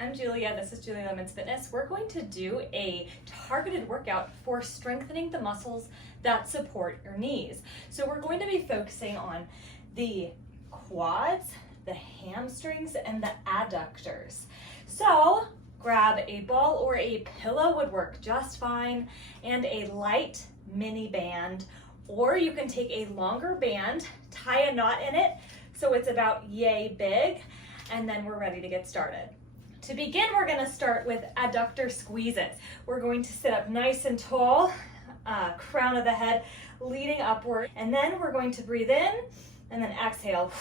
I'm Julia, this is Julia Lemons Fitness. We're going to do a targeted workout for strengthening the muscles that support your knees. So we're going to be focusing on the quads, the hamstrings, and the adductors. So grab a ball or a pillow would work just fine, and a light mini band, or you can take a longer band, tie a knot in it so it's about yay big, and then we're ready to get started. To begin, we're going to start with adductor squeezes. We're going to sit up nice and tall, crown of the head leading upward, and then we're going to breathe in and then exhale.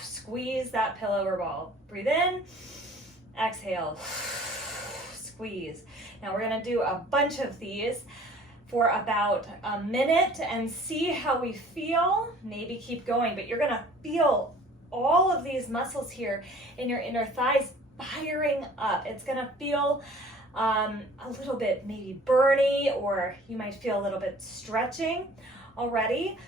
Squeeze that pillow or ball. Breathe in, exhale, squeeze. Now we're going to do a bunch of these for about a minute and see how we feel. Maybe keep going, but you're going to feel all of these muscles here in your inner thighs firing up. It's going to feel a little bit maybe burny, or you might feel a little bit stretching already.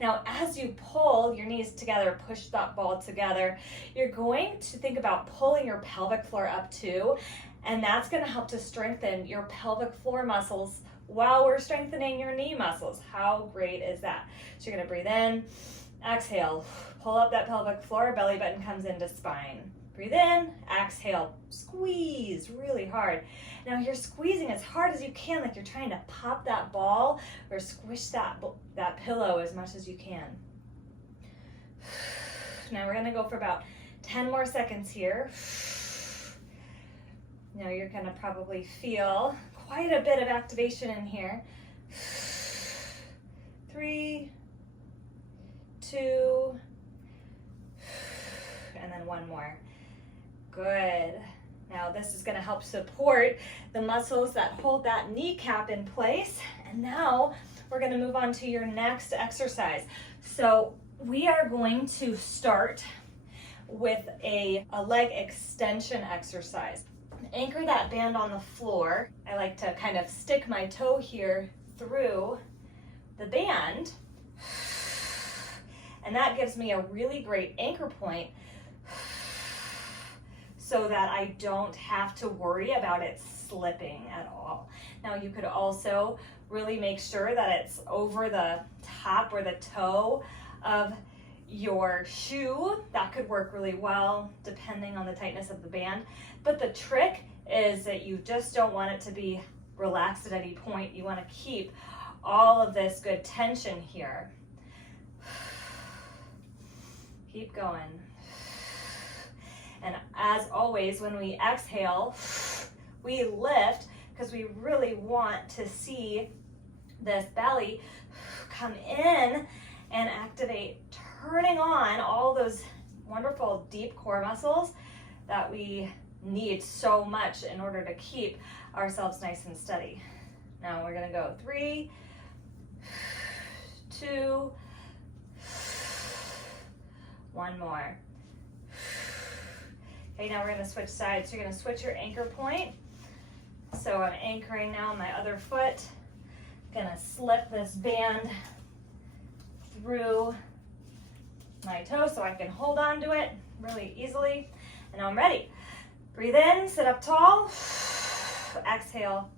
Now, as you pull your knees together, push that ball together, you're going to think about pulling your pelvic floor up too, and that's going to help to strengthen your pelvic floor muscles while we're strengthening your knee muscles. How great is that? So you're going to breathe in, exhale, pull up that pelvic floor, belly button comes into spine. Breathe in, exhale, squeeze really hard. Now you're squeezing as hard as you can, like you're trying to pop that ball or squish that pillow as much as you can. Now we're gonna go for about 10 more seconds here. Now you're gonna probably feel quite a bit of activation in here. 3, 2, and then one more. Good. Now this is going to help support the muscles that hold that kneecap in place. And now we're going to move on to your next exercise. So we are going to start with a leg extension exercise. Anchor that band on the floor. I like to kind of stick my toe here through the band. And that gives me a really great anchor point so that I don't have to worry about it slipping at all. Now you could also really make sure that it's over the top or the toe of your shoe. That could work really well depending on the tightness of the band. But the trick is that you just don't want it to be relaxed at any point. You want to keep all of this good tension here. Keep going. And as always, when we exhale, we lift because we really want to see this belly come in and activate, turning on all those wonderful deep core muscles that we need so much in order to keep ourselves nice and steady. Now we're going to go 3, 2, 1 more. Okay, now we're going to switch sides. So you're going to switch your anchor point. So I'm anchoring now on my other foot. Going to slip this band through my toe so I can hold on to it really easily. And now I'm ready. Breathe in, sit up tall. Exhale,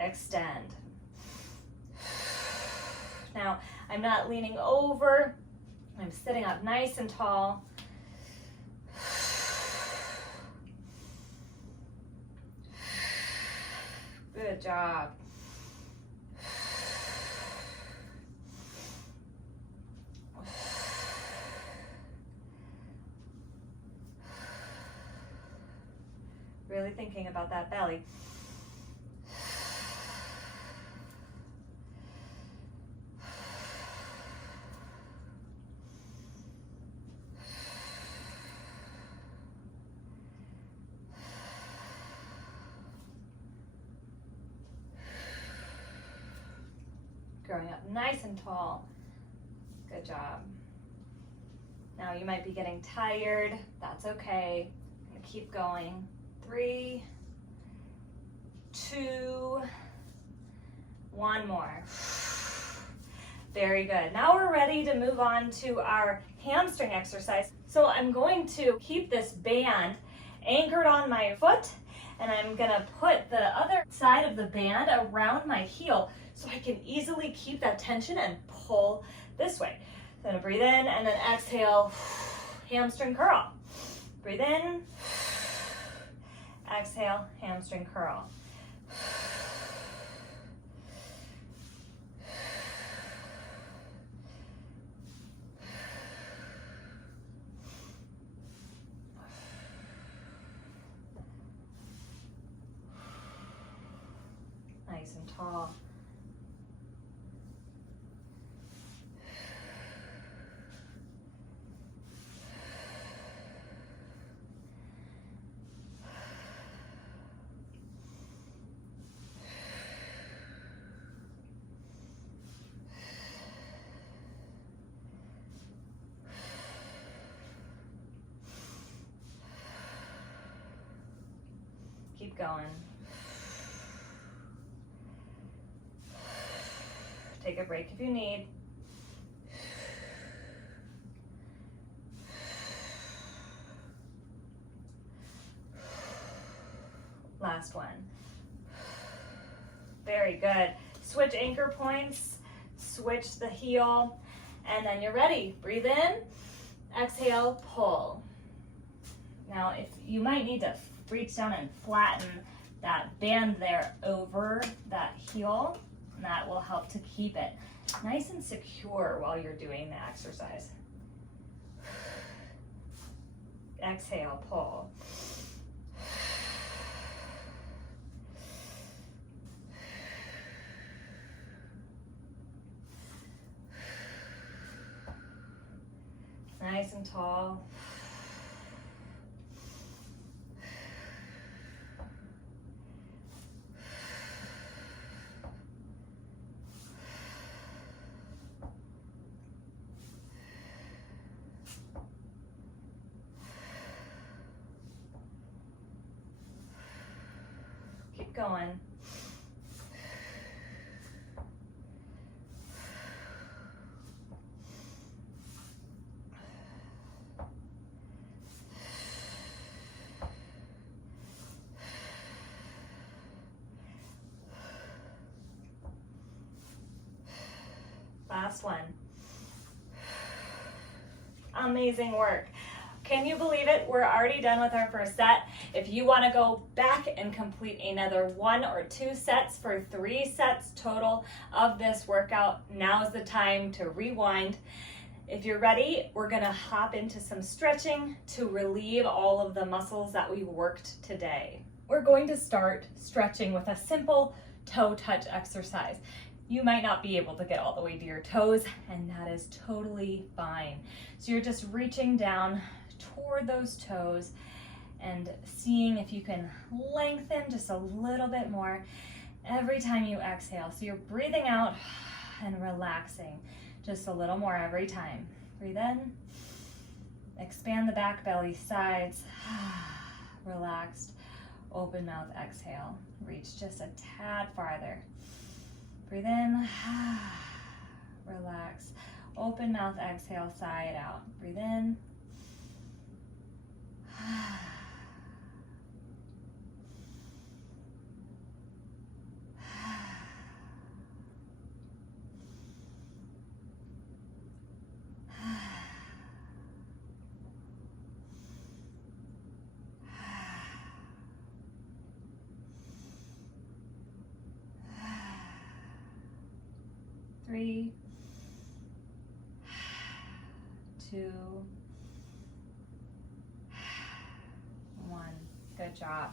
extend. Now I'm not leaning over. I'm sitting up nice and tall. Good job. Really thinking about that belly. Growing up nice and tall. Good job. Now you might be getting tired. That's okay. I'm gonna keep going. 3, 2, 1 more. Very good. Now we're ready to move on to our hamstring exercise. So I'm going to keep this band anchored on my foot, and I'm gonna put the other side of the band around my heel so I can easily keep that tension and pull this way. So I'm gonna breathe in and then exhale, hamstring curl. Breathe in, exhale, hamstring curl. Nice and tall. Keep going. Take a break if you need. Last one. Very good. Switch anchor points, switch the heel, and then you're ready. Breathe in, exhale, pull. Now, if you might need to reach down and flatten that band there over that heel, and that will help to keep it nice and secure while you're doing the exercise. Exhale, pull. Nice and tall. Keep going. Last one. Amazing work. Can you believe it? We're already done with our first set. If you want to go back and complete another 1 or 2 sets for 3 sets total of this workout, now is the time to rewind. If you're ready, we're going to hop into some stretching to relieve all of the muscles that we worked today. We're going to start stretching with a simple toe touch exercise. You might not be able to get all the way to your toes, and that is totally fine. So you're just reaching down toward those toes and seeing if you can lengthen just a little bit more every time you exhale. So you're breathing out and relaxing just a little more every time. Breathe in, expand the back belly, sides, relaxed, open mouth, exhale. Reach just a tad farther. Breathe in, relax, open mouth, exhale, sigh it out. Breathe in, three, 2, 1. Good job.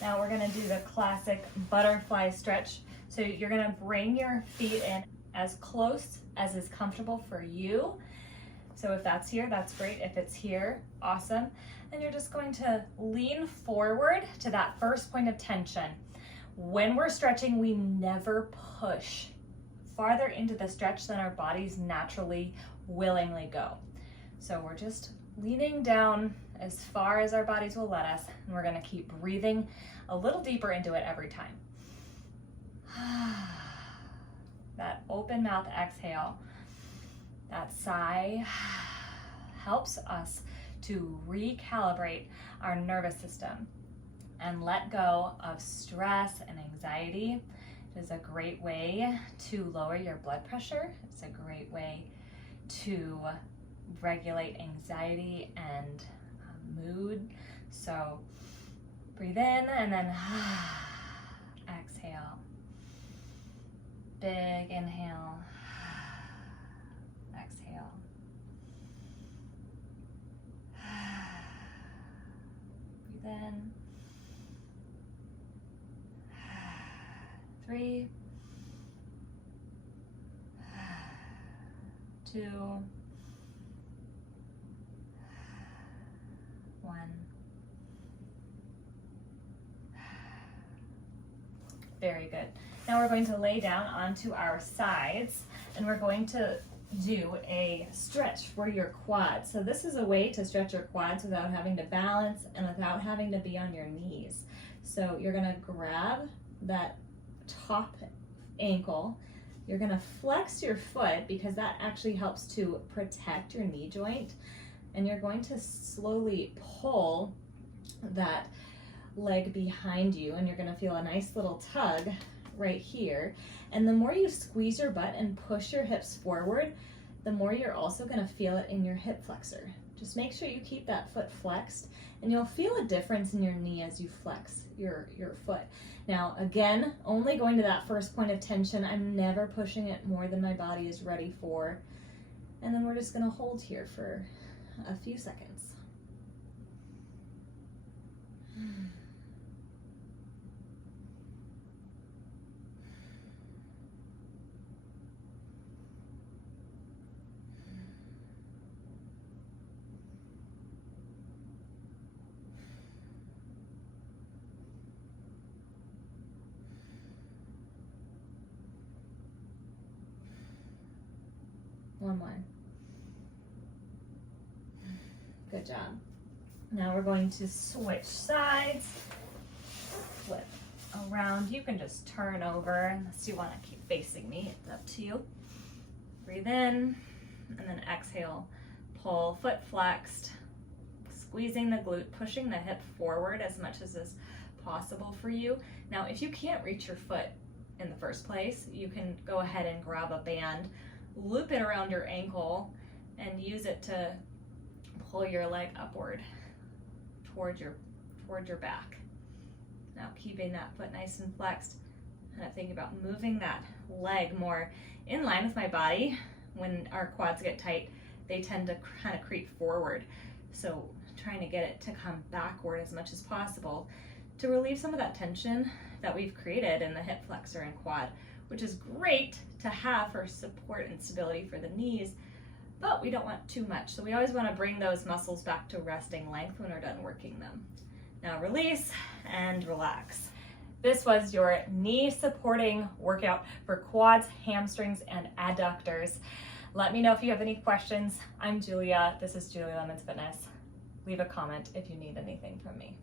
Now we're going to do the classic butterfly stretch. So you're going to bring your feet in as close as is comfortable for you. So if that's here, that's great. If it's here, awesome. And you're just going to lean forward to that first point of tension. When we're stretching, we never push farther into the stretch than our bodies naturally, willingly go. So we're just leaning down as far as our bodies will let us, and we're gonna keep breathing a little deeper into it every time. That open mouth exhale That sigh helps us to recalibrate our nervous system and let go of stress and anxiety. It is a great way to lower your blood pressure. It's a great way to regulate anxiety and mood. So breathe in and then exhale. Big inhale. Exhale. Breathe in. 3, 2, 1. Very good. Now we're going to lay down onto our sides and we're going to do a stretch for your quads. So this is a way to stretch your quads without having to balance and without having to be on your knees. So you're going to grab that top ankle. You're going to flex your foot because that actually helps to protect your knee joint. And you're going to slowly pull that leg behind you and you're going to feel a nice little tug right here. And the more you squeeze your butt and push your hips forward, the more you're also going to feel it in your hip flexor. Just make sure you keep that foot flexed and you'll feel a difference in your knee as you flex your foot. Now again, only going to that first point of tension. I'm never pushing it more than my body is ready for. And then we're just going to hold here for a few seconds. One more. Good job. Now we're going to switch sides, flip around. You can just turn over unless you want to keep facing me. It's up to you. Breathe in and then exhale. Pull, foot flexed, squeezing the glute, pushing the hip forward as much as is possible for you. Now, if you can't reach your foot in the first place, you can go ahead and grab a band, loop it around your ankle, and use it to pull your leg upward towards your back. Now keeping that foot nice and flexed, and think about moving that leg more in line with my body. When our quads get tight, they tend to kind of creep forward. So trying to get it to come backward as much as possible to relieve some of that tension that we've created in the hip flexor and quad, which is great to have for support and stability for the knees, but we don't want too much. So we always want to bring those muscles back to resting length when we're done working them. Now release and relax. This was your knee supporting workout for quads, hamstrings, and adductors. Let me know if you have any questions. I'm Julia. This is Julia Lemons Fitness. Leave a comment if you need anything from me.